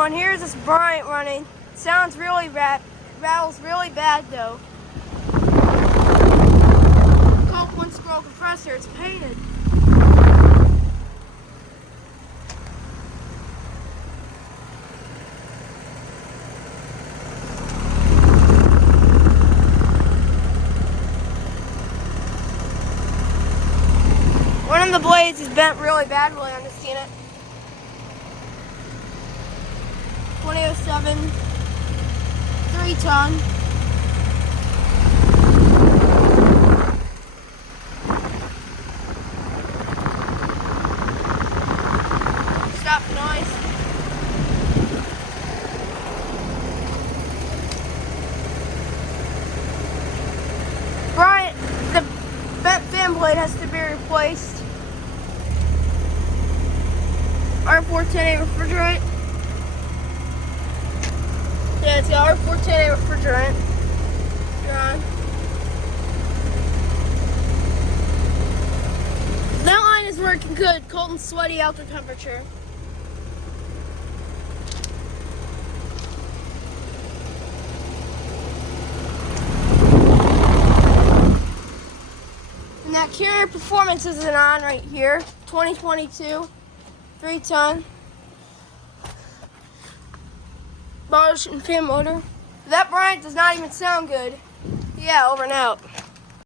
everyone, here's this Bryant running. Sounds really bad, rattles really bad though. Called one scroll compressor, it's painted. One of the blades is bent really badly on this unit. 2007, 3-ton. Stop the noise. Bryant, the bent fan blade has to be replaced. R410A refrigerant. Yeah, it's the R410A refrigerant. John. That line is working good. Cold and sweaty outer temperature. And that carrier performance isn't on right here. 2022, 3-ton. Bottle and fan motor. That Bryant does not even sound good. Yeah, over and out.